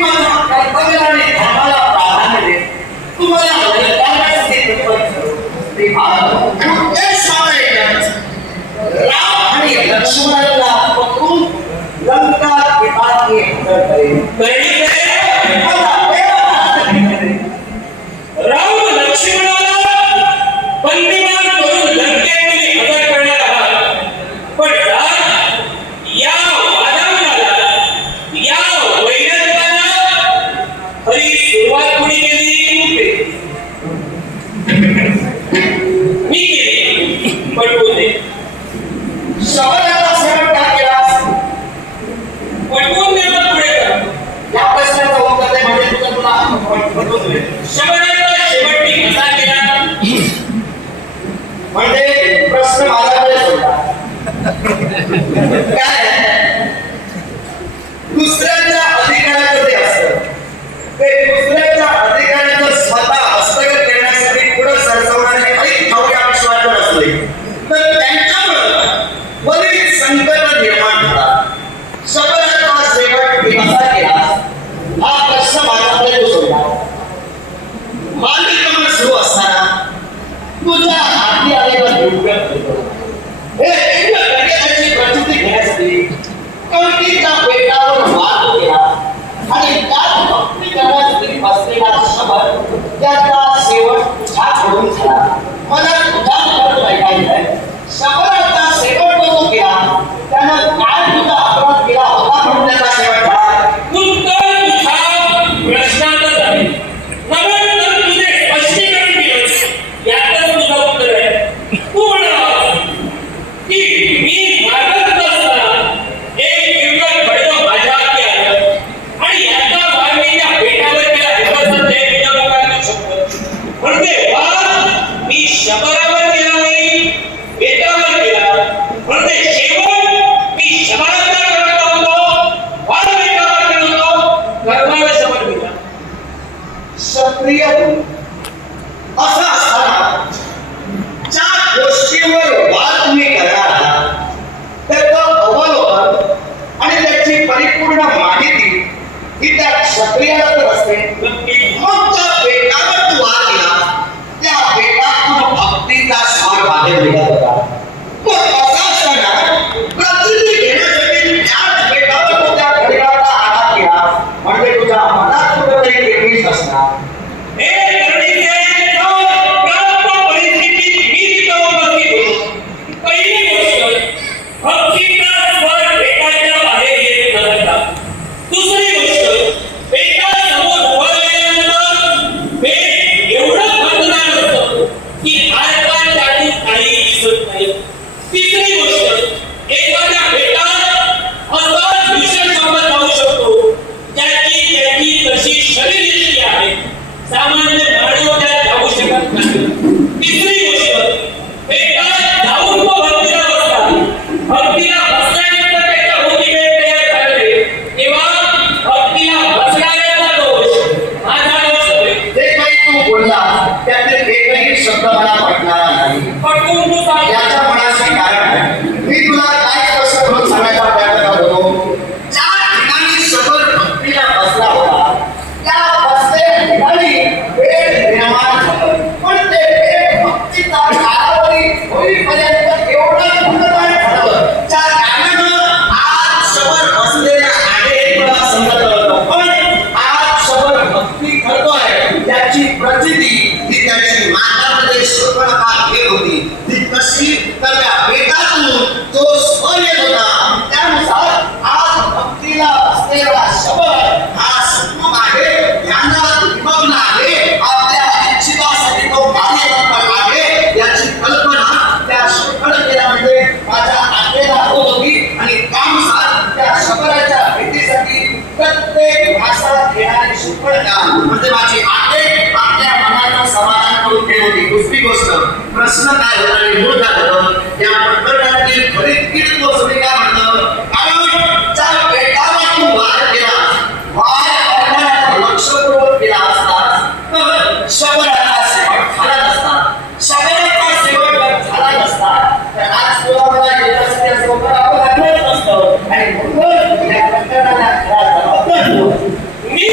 माझ्या कर्तव्याला आणि धर्माला प्राधान्य देत तुम्हाला वैतागासाठी उद्देश माझा एकच, राम आणि लक्ष्मणाला पकडून लंका विभागणी हजर करेल. राम लक्ष्मणाला बंदिवान करून लंकेमध्ये हजर करणार आहात. पण या वादाला, या वैराग्याला खरी सुरुवात कोणी केली? मी केली. पण कोणी शबराला सेवक का केलास? पटवून देणं पुढे कर. या प्रश्नाचं उत्तर दे म्हणजे तुला पटवून दे. शबराला शेवटी कसा केला? म्हणजे प्रश्न माझ्याकडे सोडला. काय दुसऱ्याच्या अधिकाराचं ते असतं, ते दुसऱ्याच्या अधिकाराचं स्वतः हस्तगत करण्यासाठी पुढे सरकवणारे अनेक नवऱ्या विश्वासवर असले तर त्यांच्यामुळे बरीच संकट निर्माण होतात. शबराचा शेवट कसा केला हा प्रश्न माझ्याकडे तू सोडला. मालिकमन सुरू असताना तुझ्या हाती आलेला दुर्गत होतो. हे त्याची प्रचिती घेण्यासाठी कवटीच्या बेटावर वाद केला आणि त्यात भक्ती करण्यासाठी बसलेला शबर त्याचा शेवट तुझ्याकडून झाला. मला तुझ्याकडून ऐकायचं आहे, शबराचा शेवट तो केला त्यानं काय तुझा अपराध केला होता म्हणून त्याचा शेवट झाला? उत्तर तुझ्या प्रश्नातच आहे. नव्यानंतर तुझे स्पष्टीकरण केलंस यातच तुझं उत्तर आहे. तू म्हणालास की मी मारत असताना एक दिवस घडलं माझ्या हाती आलं आणि याचा भाग मी त्या बेटावर केला हेच ते तुझ्या मुखात शकतो. म्हणजे वाद मी शबरावर केला नाही, बेटावर केला. म्हणजे शेवट मी शबराचा करत होतो, वाद बेटावर करत होतो, कर्माला शबर केला. क्षत्रिय असा असताना ज्या गोष्टीवर वाद तुम्ही करणार आहात त्याचं अवलोकन आणि त्याची परिपूर्ण माहिती ही त्या क्षत्रियाला तर असते. मग त्या बेटावर तू वाद केला, त्या बेटातून भक्तीचा स्वर बाहेर निघत होता. मग असा असताना प्रचिती घेण्यासाठी त्याच बेटावर तू त्या घडीला आघात केला म्हणजे तुझ्या मनात कुठेतरी वेगळीच असणार. हे करणीचे प्राप्त परिस्थितीत मी तिथं उपस्थित होतो. पहिली गोष्ट, भक्तीचा स्वर बेटाच्या बाहेर येत नव्हता. दुसरी गोष्ट, बेटासमोर उभं राहिल्यानंतर बेट एवढं भरलेलं असतं की आजकाल त्यातून काही दिसत नाही. तिसरी गोष्ट, एखाद्या बेटात असाच विषय सापडत राहू शकतो ज्याची त्याची तशी शरीरयष्टी आहे. सामान्य मानव त्यात जाऊ शकत नाही. तिसरी गोष्ट, बेटात जाऊन तो भक्तीला बसला. भक्तीला बसल्यानंतर त्याच्या भोवती बेट तयार झाले तेव्हा भक्तीला बसणाऱ्याचा दोष, माझा दोष होय. जे काही तू बोलला त्यातील एकही शब्द मला पटणारा नाही. पटवून तू सांग. याच्या मनाशी कारण आहे. मी तुला काय स्पष्ट करून सांगायचा प्रयत्न करत होतो. ज्या ठिकाणी शबर भक्तीला बसला होता त्या बसलेल्या ठिकाणी वेळ निर्माण झालं. पण ते वेळ भक्तीचा कालावधी होईपर्यंत एवढं गुणगान झालं ज्या कारणानं आज शबर बसलेला आहे हे तुला समजत नव्हतं. पण आज शबर भक्ती करतोय त्याची प्रचिती ही त्याची मातामध्ये शूर्पणखा घेत होती. ती कशी तर त्या बेटातून तो स्वर येत होता. त्यानुसार आज भक्तीला असलेला शबर हा सुगम आहे, ध्यानात निमग्न आहे, आपल्या इच्छितासाठी तो कार्यतत्पर आहे याची कल्पना त्या शूर्पणखेला म्हणजे माझ्या आज्ञेला होत होती. आणि त्यानुसार त्या शबराच्या भेटीसाठी प्रत्येक भाषा घेणारी शूर्पणखा म्हणजे माझी आज्ञा आपल्या मनाचं समाधान करून घेत होती. दुसरी गोष्ट, प्रश्न काय होता आणि मूळ काय होतं या प्रकरणातील खरी कीड तो सगळी काय म्हणतं, कारण ज्या बेटावर तू वाद केला, वाद करण्याचा लक्षपूर्वक केला असतास तर शबराचा शेवट झाला नसता. शबराचा शेवट झाला नसता तर आज तुला मला याच्यासाठी असं आपण आठवत नसतं. आणि म्हणून या प्रकरणाला खरा जबाबदार मी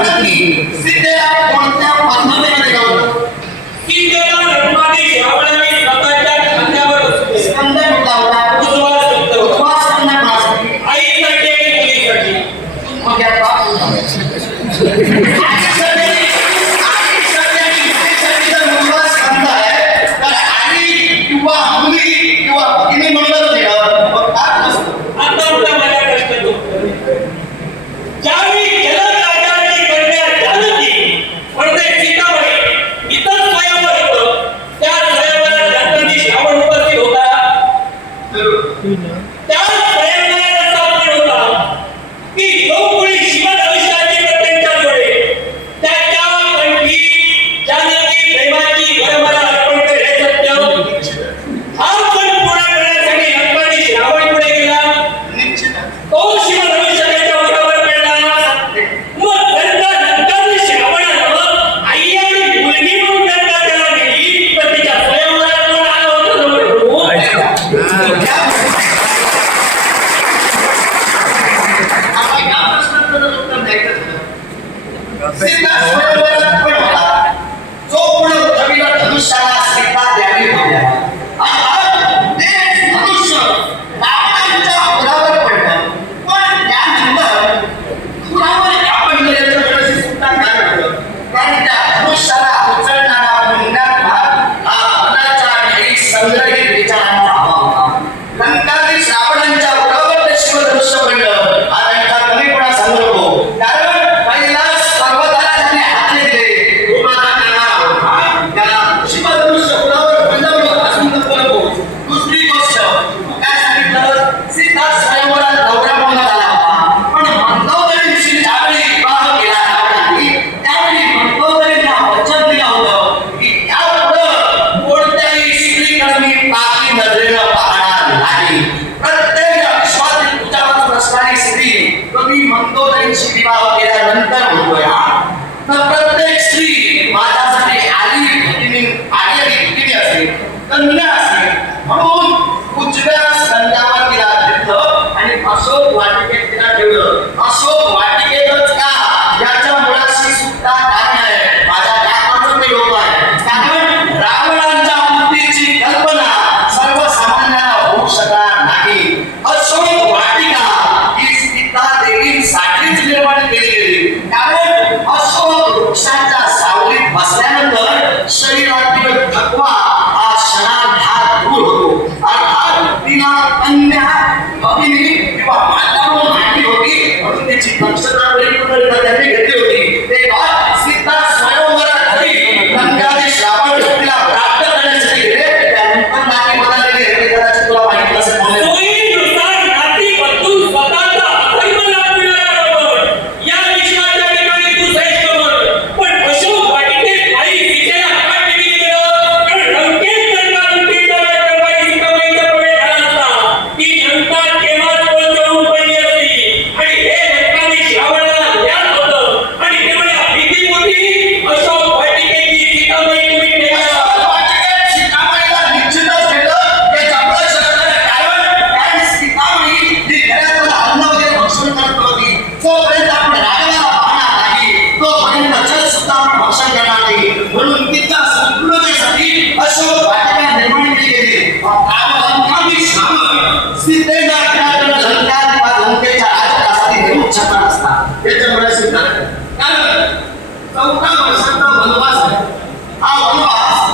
म्हणतात की सीतेला कोणत्या पद्धतीने गावलं? सीतेला लक्ष्मणाने श्रावणाने स्वतःच्या खांद्यावर बसवले. स्कंद कुठला होता? उजवा स्कंद होता. उजवा स्कंद कोणासाठी? आईसाठी आणि मुलीसाठी. मग या बाप- आईसाठी आणि मुलीसाठी जर उजवा स्कंद आहे, तर आई किंवा मुली किंवा भगिनी म्हणलं गेलं, मग काय नसतं? आता उद्या माझ्या प्रश्नाचं उत्तर द्या. ज्यावेळी जलद राजाची कन्या जानकी म्हणजे सीताबाई इथं स्वयंवर होतं, त्या स्वयंवरात लक्ष्मणाने श्रावण उपस्थित होता. त्या स्वयंवरात असा पण होता की जो कोणी शिवधनुष्याची त्यांच्या जोडे त्याच्या कंठी जानकी प्रेमाची वरमाला अर्पण करेल हे सत्य. हा पण पूर्ण करण्यासाठी लक्ष्मणाने श्रावण पुढे गेला. निश्चित. तो शिवधनुष्य त्याच्या ओठावर पडला. मग नंतर श्रावणानं आई आणि मुलगी म्हणून त्याला नेली, तर तिच्या स्वयंवरात कोण आलं होतं जवळ? आपण या प्रश्नाचं जर उत्तर द्यायचं झालं, सीता स्वयंवरात पण होता. जो पुढे उद्धवीला धनुष्याला सीता द्यावी होत्या. अर्थात ते धनुष्य रावणाच्या उरावर पडलं. पण त्यानंतर उरावर का पडलं याचं थोडीशी सुद्धा कारण होतं. कारण त्या धनुष्याला उचलणारा पुण्यात्मा हा मनाच्या काही संग्रहित विचारांचा अभाव होता. लंकातील श्रावणांच्या उरावर ते शिवधनुष्य पडलं हा त्यांचा कमीपणा सांगतो. कारण कैलास पर्वताला त्यांनी हातले दिले. तो माझा करणारा होता. त्याला शिवधनुष्य उरावर बंधवलं असून नको. दुसरी गोष्ट काय सांगितलं? सीता स्वयंवरात नवरा म्हणून आला होता. पण मंदोदरींशी ज्यावेळी विवाह केला रावणाने, त्यावेळी मंदोदरींना वचन दिलं होतं की यापुढं कोणत्याही स्त्रीकडे मी पाकी नजरेनं पाहणार नाही. प्रत्येक विश्वातील तुझ्यावर असणारी स्त्री तुम्ही मंदोदरींशी विवाह केल्यानंतर होतोय हा. तर प्रत्येक स्त्री माझ्यासाठी आली भगिनी असेल, कन्या असेल. म्हणून उजव्या स्कंदावर तिला घेतलं आणि अशोक वाटिकेत तिला ठेवलं. अशोक वाटिकेतच का याच्या मुळाशी सुद्धा कारण आहे. माझ्या व्यापाराचं ते लोक आहे. कारण रावणाच्या बुद्धीची कल्पना सर्वसामान्यांना होऊ शकणार नाही. अशोक वाटिका ही सीता देवीसाठीच निर्माण केली गेली. कारण अशोक वृक्षाच्या सावलीत बसल्यानंतर शरीरातील थकवा हा क्षणार्धात दूर होतो. अर्थात तिला कन्या भगिनी किंवा माता म्हणून मांडली होती, म्हणून तिची दक्षता परिपूर्ण त्यांनी घेतली होती. तेव्हा सीता स्वयंवरात जरी लंकातील श्रावण तिला प्राप्त करण्यासाठी गेले, त्यानंतर नाती बदललेली आहे. ते कदाचित तुला माहिती असेल म्हणून. सोयीनुसार नाती बदलून स्वतःचा अधर्म दाखविणाऱ्याबरोबर या विश्वाच्या ठिकाणी तू श्रेष्ठ बन. पण अशोक वाटिकेत आई सीतेला हात टेकली गेलं. कारण लंकेत जर का लंकेच्या दरबारी सीताबाईचा प्रवेश झाला असता, ती लंका केव्हाच कोसळून पडली असती. आणि हे लंकाने श्रावणाला ज्ञान होतं. आणि तेवढ्या भीतीपोटी अशोक वाटिकेची सीताबाई तुम्ही ठेवला. अशोक वाटिकेत सीताबाईला निश्चितच ठेवलं. हे जपलं शकलं. कारण त्या सीताबाई ही घरातलं अन्न वगैरे भक्षण करत होती. जोपर्यंत आपण रागाला पाहणार नाही, तोपर्यंत जल सुद्धा आपण भक्षण करणार नाही. म्हणून तिच्या संपूर्णतेसाठी अशोक वाटिका निर्माण केली गेली. लंकावी श्रावण सीतेला त्याकडे लंका किंवा लंकेच्या राजकासाठी नेऊन शकणार असतात. त्याच्यामुळे सिद्ध आहे. कारण 14 वर्षांचा वनवास आहे. हा वनवास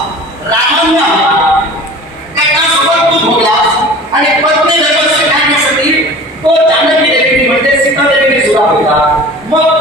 रामांना होता. त्याच्यासोबत तू भोगलास आणि पत्नी धर्म स्वीकारण्यासाठी तो जानकी देवी म्हणजे सीता देवीने सुद्धा होता. मग